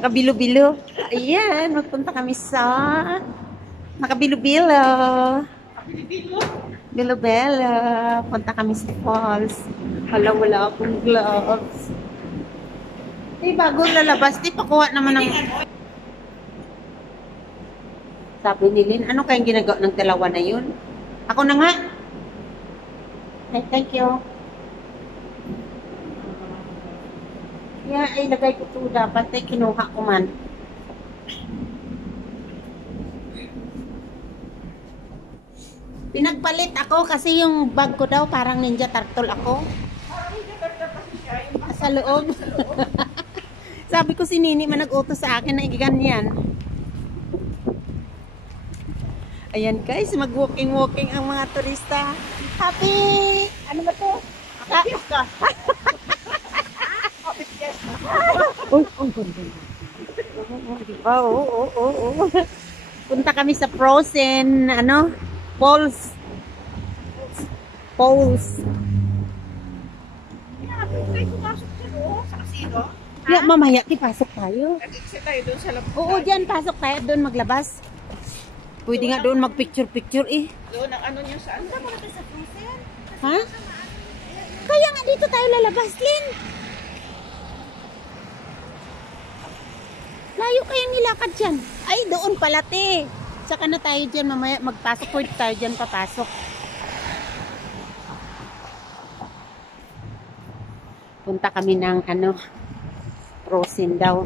Makabilo-bilo. Ayan, magpunta kami sa Makabilo-bilo. Bilo-bilo. Punta kami sa falls. Hala, wala akong gloves. Eh, bago lalabas, di pakuha naman ng... Sabi ni Lynn, ano kayong ginagawa ng dalawa na yun? Ako na nga. Hey, thank you. Yeah, ay lagay ko ito dapat ay kinuha ko man. Pinagpalit ako kasi yung bag ko daw parang Ninja Turtle ako. Sa loob. Sabi ko si Nini man nag-utos sa akin na iganyan. Ayan guys, mag-walking-walking ang mga turista. Happy! Ano ba to? Happy ka. Diba? Oo. Punta kami sa frozen, ano? Falls. Yeah, mamaya, pasok tayo. Oo, dyan, pasok tayo. Doon maglabas. Pwede nga doon mag-picture-picture eh. Doon, ang ano nyo saan? Sa frozen? Ha? Kaya nga dito tayo lalabas, Lynn. Layo kayang nilakad dyan. Ay, doon pala, te. Saka na tayo dyan, mamaya magpasok. Pwede tayo dyan papasok. Punta kami ng, ano, frozen daw.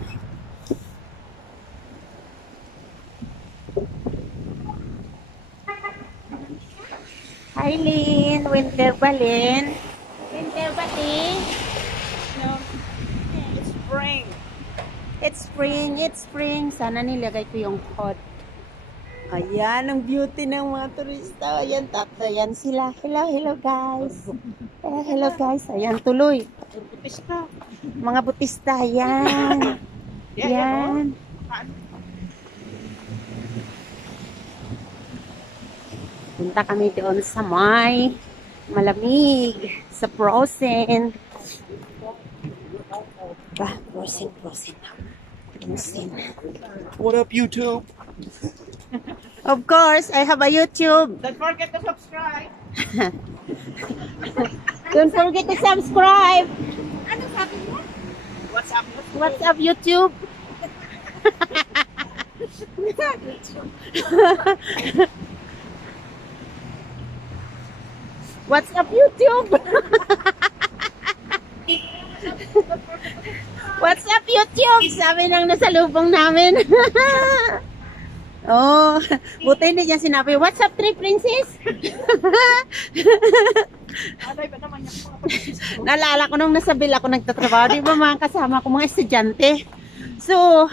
Hi, Lynn. Winter ba, Lynn? Winter ba, te? No. It's spring. It's spring. Sana nilagay ko yung hot. Ayan, ang beauty ng mga turista. Ayan, ayan sila. Hello guys. Hello guys. Ayan, tuloy. Butista. Mga butista, ayan. Ayan. Punta kami doon sa may malamig. Sa frozen. Frozen. What up, YouTube? Of course, I have a YouTube. Don't forget to subscribe. Don't forget to subscribe. Ano sabi mo? What's up, YouTube? What's up, YouTube? What's up, YouTube? Sabi nang nasa lubong namin. Oh, buti hindi niya sinabi, what's up, Three Princess? Naalala ko nung nasa Bill ako nagtatrabaho, di ba mga kasama ko, mga estudyante. So,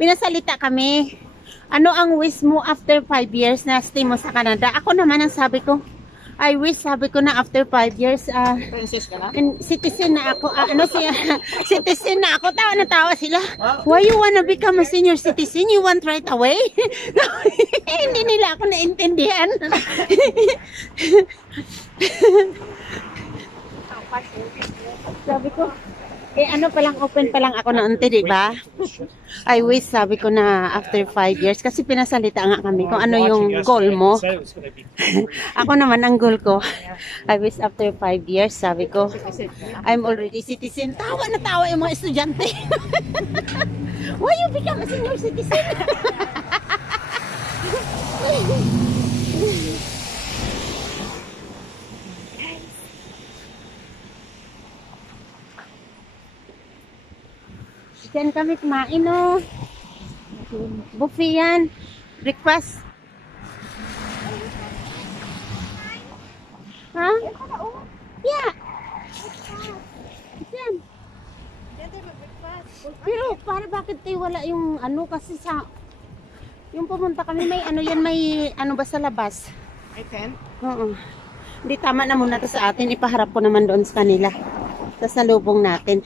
pinasalita kami, ano ang wish mo after 5 years na stay mo sa Canada? Ako naman ang sabi ko, I wish, sabi ko na after 5 years, Princess ka na? citizen na ako, citizen na ako, tawa na tawa sila. Why you wanna become a senior citizen? You want right away? Hindi nila ako naintindihan. Sabi ko, ano palang open pa lang ako noon, di ba? I wish, sabi ko na after 5 years, kasi pinasalita nga kami kung ano yung goal mo. Ako naman ang goal ko, I wish after 5 years, sabi ko, I'm already citizen. Tawa na tawa yung mga estudyante. Why you become a senior citizen? Diyan kami kumain, oh. Buffet yan. Breakfast. Ha? Yeah. Diyan. Pero para bakit tayo wala yung ano kasi sa yung pumunta kami may ano yan may ano ba sa labas? May tent? Oo. Hindi tama na muna to sa atin. Ipaharap ko naman doon sa kanila. Sa salubong natin.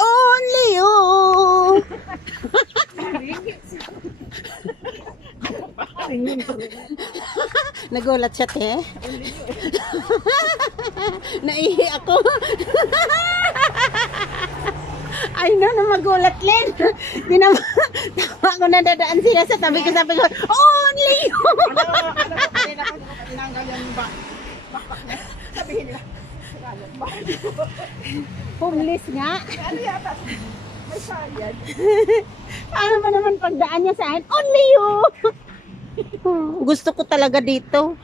Only you. Nagulat siya, te. Naihi ako. Ay, no, magulat, Len. Tama ko na dadaan sila sa tabi ko. Sabi ko, only you. Tinanggal yan ba? Bakbak niya. Sabihin nila. Homeless nga. Ano yata? May sayad. Paano ba naman pagdaan niya sa akin? Only you. Gusto ko talaga dito.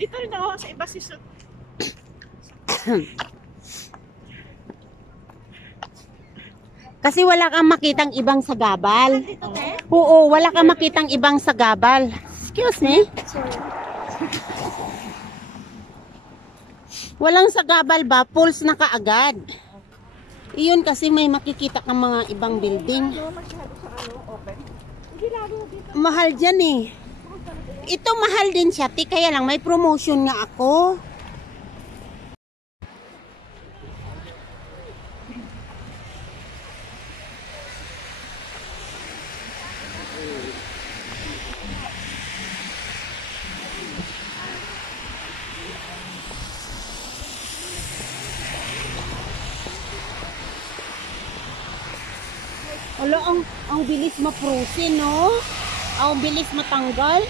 Dito rin ako sa iba si Kasi wala kang makitang ibang sagabal. Oo, wala kang makitang ibang sagabal. Excuse me. Walang sagabal ba? Pulse na kaagad. Iyon kasi may makikita kang mga ibang building. Mahal dyan eh. Ito mahal din siya, kaya lang may promotion nga ako. Alo, ang bilis ma-frozen, no? Ang bilis matanggal.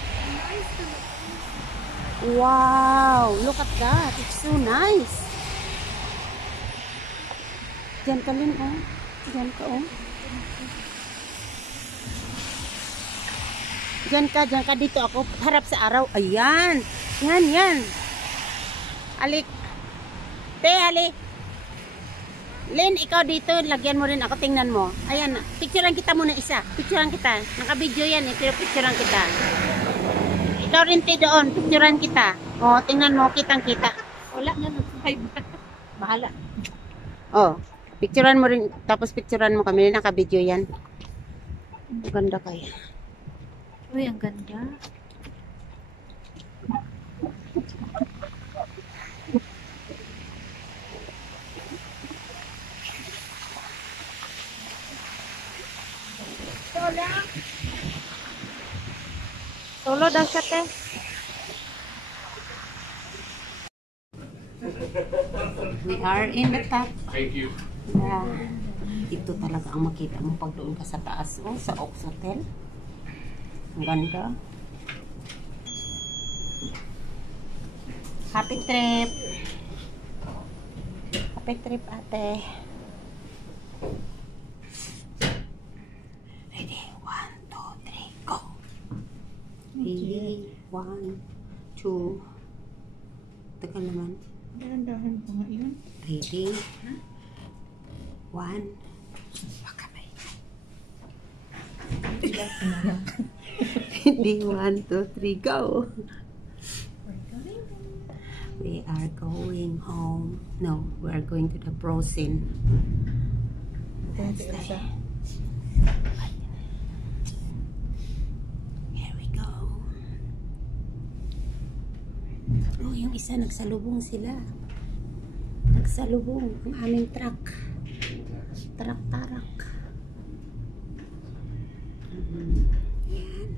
Wow, look at that. It's so nice. Diyan ka rin, oh. Diyan ka, oh. Diyan ka dito ako. Harap sa araw. Ayan. Yan. Alik. Te, alik. Len, ikaw dito, lagyan mo rin ako, tingnan mo. Ayan, picturean kita muna isa. Picturean kita. Naka-video yan eh, pero picturean kita. Ikaw rin te doon, picturean kita. O, tingnan mo, kitang-kita. Wala nga nag-5. Bahala. O, picturean mo rin, tapos picturean mo kami. Naka-video yan. Maganda kaya. Uy, ang ganda. Solo daw siya, te. We are in the top. Thank you. Yeah. Ito talaga ang makita mo pag doon ka sa taas, oh, sa Oaks Hotel. Ang ganda. Happy trip. Happy trip, ate. Ready? 1, 2, 3, go! Ready? 1, 2. Tagal naman. Dahan-dahan pa nga yun. Ready? 1. Wakabay. Ready? 1, 2, 3, go! We are going home. No, we are going to the Frozen. Here we go. Oh, yung isa nagsalubong sila. Nagsalubong ang aming truck. Tarak-tarak. Yan.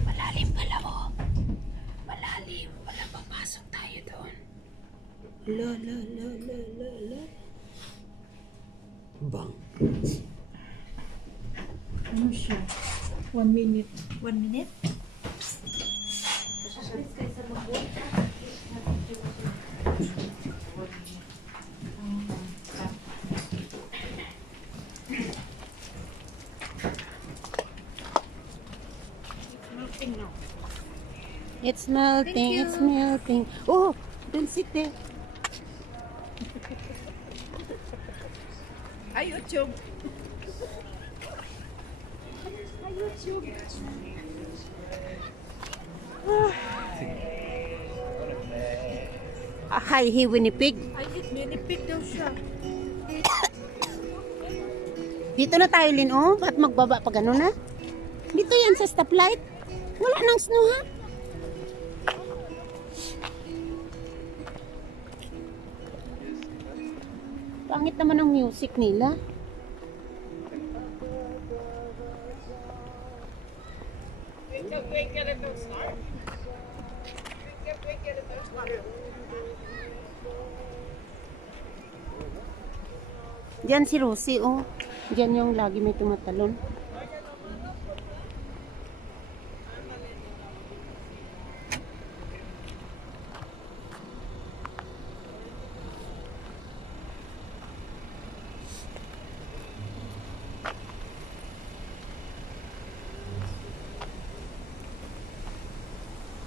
Malalim pala, oh. Malalim. Wala papasok tayo doon. La. Bang. 1 minute. 1 minute? Melting now. It's melting, it's melting. Oh, don't sit there. Ay, YouTube. Ay, YouTube. Hi, he Winnipeg. Ay, minipig daw siya. Dito na tayo, Lin, oh. At magbaba pa gano'n na. Dito yan sa stoplight. Wala nang snow, ha? Pangit naman ang music nila. Diyan si Rosie, oh. Diyan yung lagi may tumatalon.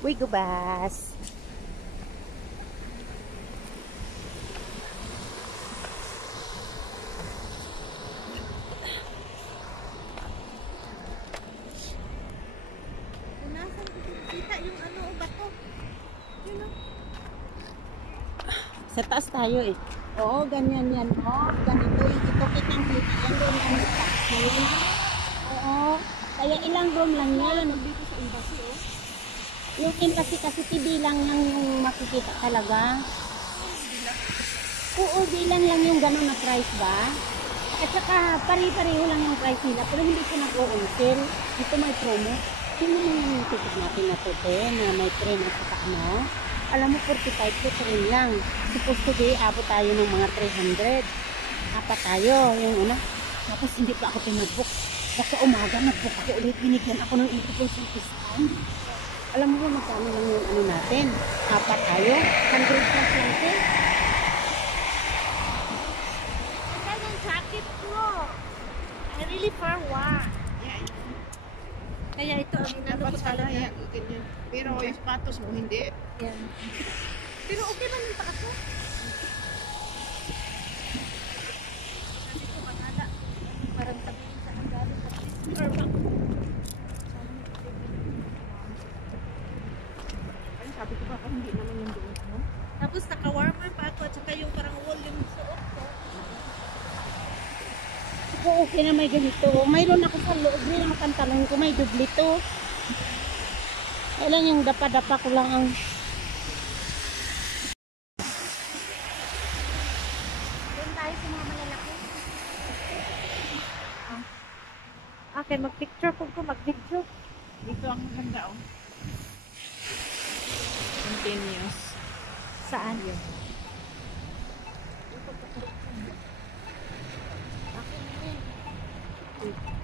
Uy, gubas. Punasan ko kita yung ano, bato. Yun o. Sa taas tayo eh. Oo, ganyan yan. Oh, ganito yung ito kitang kita. Yan doon ang taxi. Oo. Kaya ilang room lang yan. Dito sa embassy, oh. Yung embassy kasi TV lang yung makikita talaga. Oo, bilang lang yung gano'n na price ba? At saka pari-pareho lang yung price nila. Pero hindi ko nag-o-on-sale. Dito may promo. Sino mo yung ticket natin na tote na may train at saka ano? Alam mo, 45 to train lang. Supposed to be, abot tayo ng mga 300. Apat tayo, yung una. Tapos hindi pa ako pinag-book. Basta umaga, nag-book ako ulit. Binigyan ako ng 80% discount. Alam mo ba magkano lang yung ano natin? Apat tayo. 100 plus lang ito. Ganda ng jacket ko. I really for one. Yeah. Kaya ito ang inano Dapat ko sana talaga. yan. Ganyan. Pero yung sapatos mo, hindi. Yan. Pero okay lang yung taas ko. Sabi ko, manala. Parang sabihin sa ang galing sa or back. Ay, sabi ko ba, hindi naman yung doon. No? Tapos naka-warmer pa ako at saka yung parang wool yung suot ko. Ako okay na may ganito. Mayroon ako sa loob rin ang pantalon ko. May dublito. Kailan yung dapa-dapa ko lang ang... Doon tayo sa mga malalaki. Okay, mag-picture po ko, mag-picture. Dito ang maganda, oh. Continuous. Saan?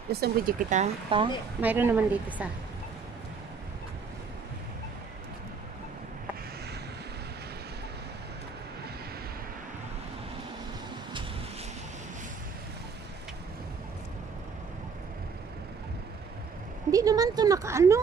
Gusto mo video kita? Pa? Mayroon naman dito sa... Hindi naman to nakaano.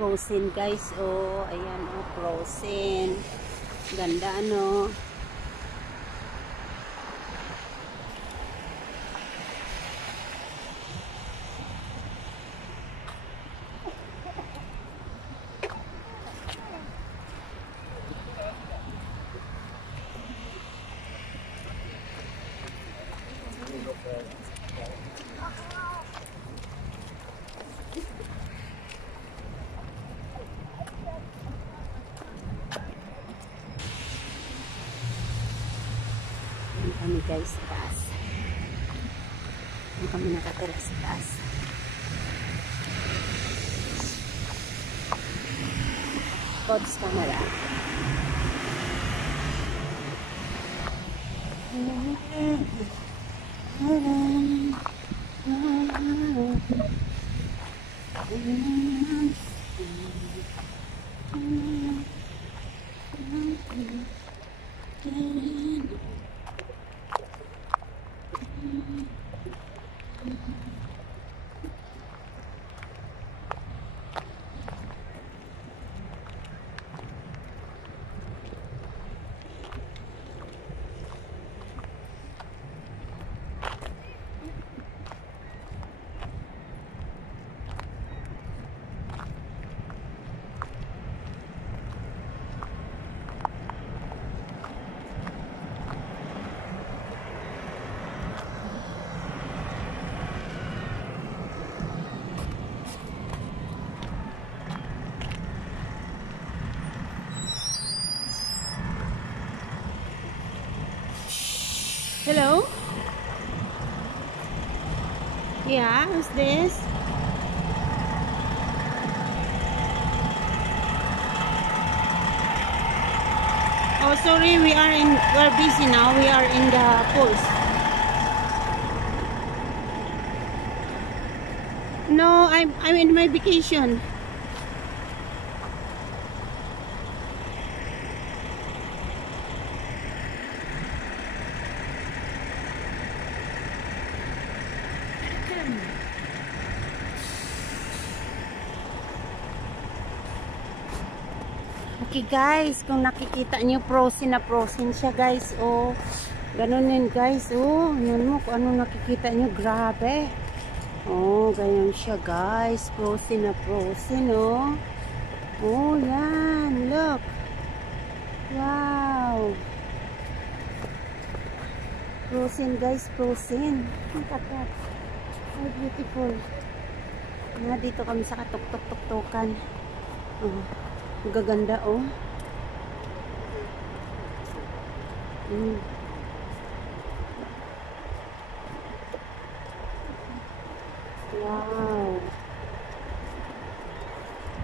Frozen guys, oh, ayan oh, frozen. Ganda ano. guys sa taas. Hindi kami nakatira sa taas. Codes camera. Hello? Yeah, who's this? Oh, sorry, we're busy now. We are in the pools. No, I'm in my vacation. Okay guys, kung nakikita nyo, frozen siya guys. Oh, ganun yun guys. Oh, yun mo kung ano nakikita nyo. Grabe. Oh, ganyan siya guys. Frozen. Oh. Oh, yan. Look. Wow. Frozen guys, frozen. Look at that. How beautiful. Dito kami sa katok-tok-tok-tokan. Oh. Ang gaganda, oh. Wow.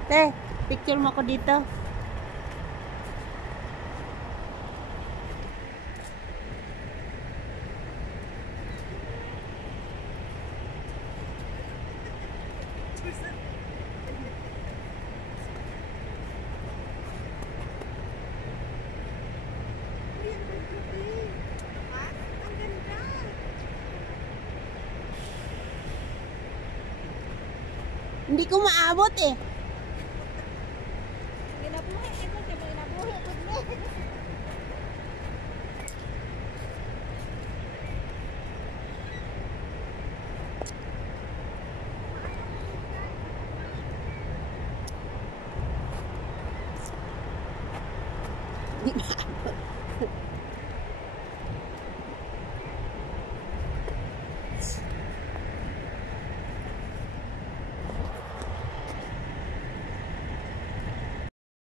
Te, picture mo ako dito. Hindi ko maabot eh. Ginabuhi ito, ginabuhi ito. Hindi maabot.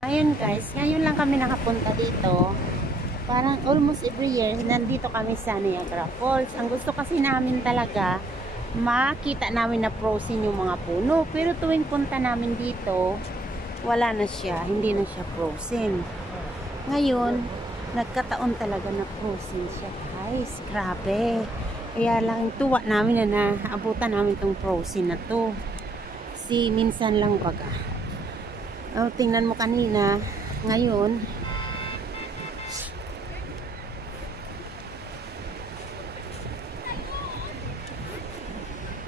Ayun guys, ngayon lang kami nakapunta dito. Parang almost every year, nandito kami sa Niagara Falls. Ang gusto kasi namin talaga, makita namin na frozen yung mga puno. Pero tuwing punta namin dito, wala na siya, hindi na siya frozen. Ngayon, nagkataon talaga na frozen siya guys. Grabe. Kaya lang tuwa namin na naabutan namin tong frozen na to. Kasi minsan lang baga. Oh, tingnan mo kanina. Ngayon,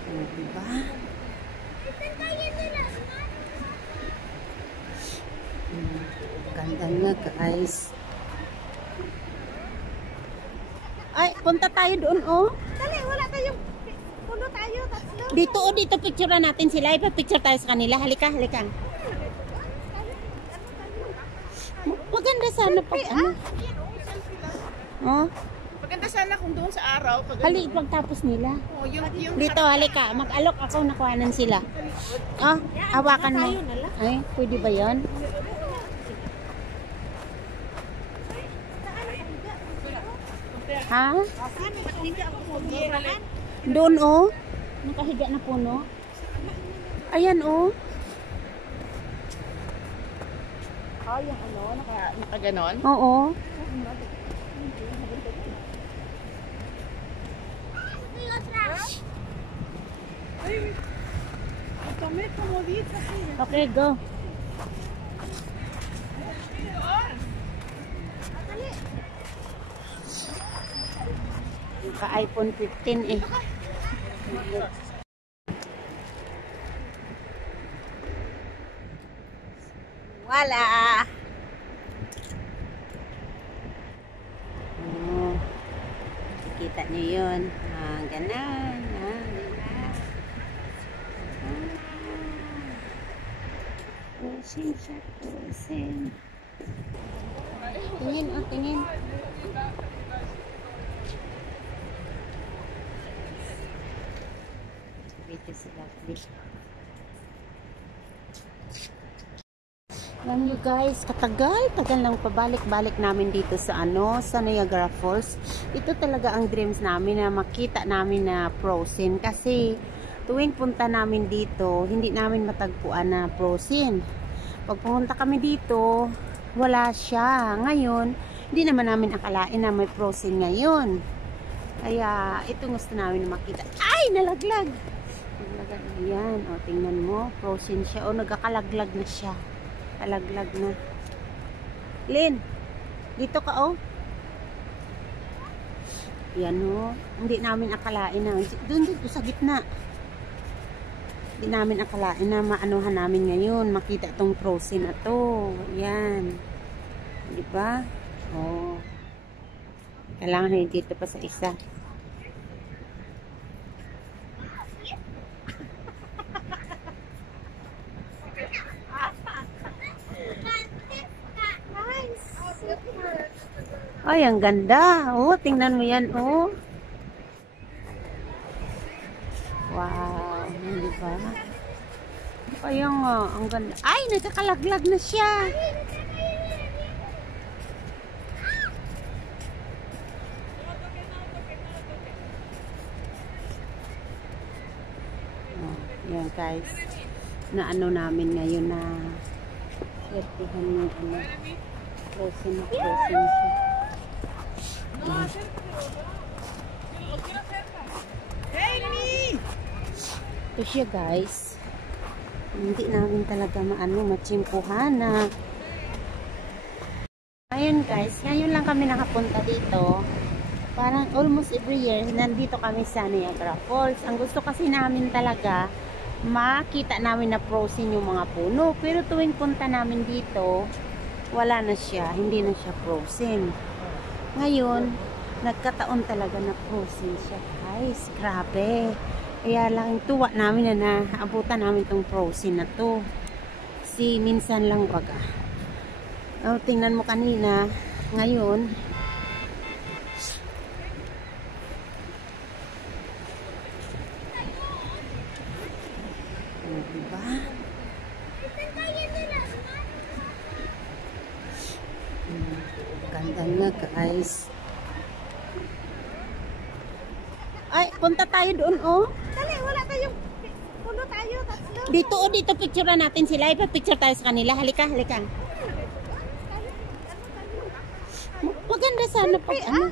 diba? Ganda nga guys. Ay, punta tayo doon oh. Dali, wala tayong puno tayo. Tatlo. Dito oh, dito picture natin sila. Ipa-picture tayo sa kanila. Halika, halika. Maganda sana pag ano. Oh. Maganda sana kung doon sa araw. Hali, pagtapos nila. Oh, yung Dito, halika. Mag-alok ako, nakuhanan sila. Oh, hawakan mo. Ay, pwede ba yan? Ha? Hindi ako pumunta. Doon oh. Nakahiga na puno. Ayan oh. Oh, yung ano, nakaganon. Oo. Okay, go. Ka iPhone 15 eh. Wala. Oh. Kita niyo yun. Ah, ganun. Ah, diba? Pusin siya, pusin. Tingin, oh, tingin. Dito sila. Alam nyo guys, tagal lang pabalik-balik namin dito sa sa Niagara Falls. Ito talaga ang dreams namin na makita namin na frozen. Kasi tuwing punta namin dito, hindi namin matagpuan na frozen. Pag pumunta kami dito, wala siya. Ngayon, hindi naman namin akalain na may frozen ngayon. Kaya ito gusto namin na makita. Ay, nalaglag! Ayan, o tingnan mo, frozen siya. O nagkakalaglag na siya. Talaglag na. Lynn, dito ka oh. Yan oh. Hindi namin akalain na. Doon sa gitna. Hindi namin akalain na maanuhan namin ngayon. Makita itong frozen na to. Yan. Diba? Oh. Kailangan dito pa sa isa. Ay, ang ganda. Oh, tingnan mo yan, oh. Wow, di ba? Ayan nga, ang ganda. Ay, nagkakalaglag na siya. Oh, yan guys. Na ano namin ngayon na swertihan yung frozen na frozen siya. Ito siya guys. Hindi namin talaga matsimpuhan na. Ayun guys, ngayon lang kami nakapunta dito. Parang almost every year nandito kami sa Niagara Falls. Ang gusto kasi namin talaga makita namin na frozen yung mga puno. Pero tuwing punta namin dito, wala na siya. Hindi na siya frozen. Ngayon, nagkataon talaga na frozen siya guys. Grabe. Kaya lang tuwa namin na naabutan namin tong frozen na to. Si minsan lang baga. Oh, tingnan mo kanina. Ngayon, diba? Ganda nga guys. Ay, punta tayo doon oh. Dali, wala tayong puno tayo. Tatlo. Dito oh, dito picturean natin sila. Ipa-picture tayo sa kanila. Halika, halika. Maganda sana pag ano.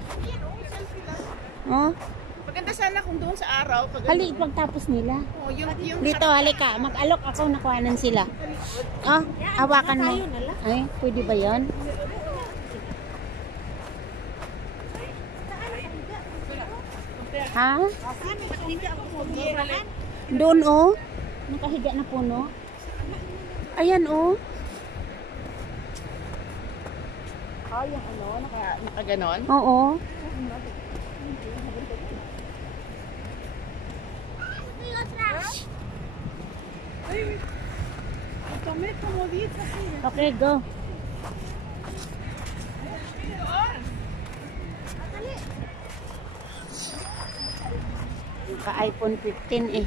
Oh. Maganda sana kung doon sa araw. Halik pagtapos nila. Oh, yung Dito, halika. Mag-alok ako, nakuhanan sila. Oh, hawakan mo. Ay, pwede ba yan? Ha? Hindi ako pumunta. Doon oh. Nakahiga na puno. Ayan oh. Oh, yung ano, nakaganon. Oo. Okay, go. Ka iPhone 15 eh.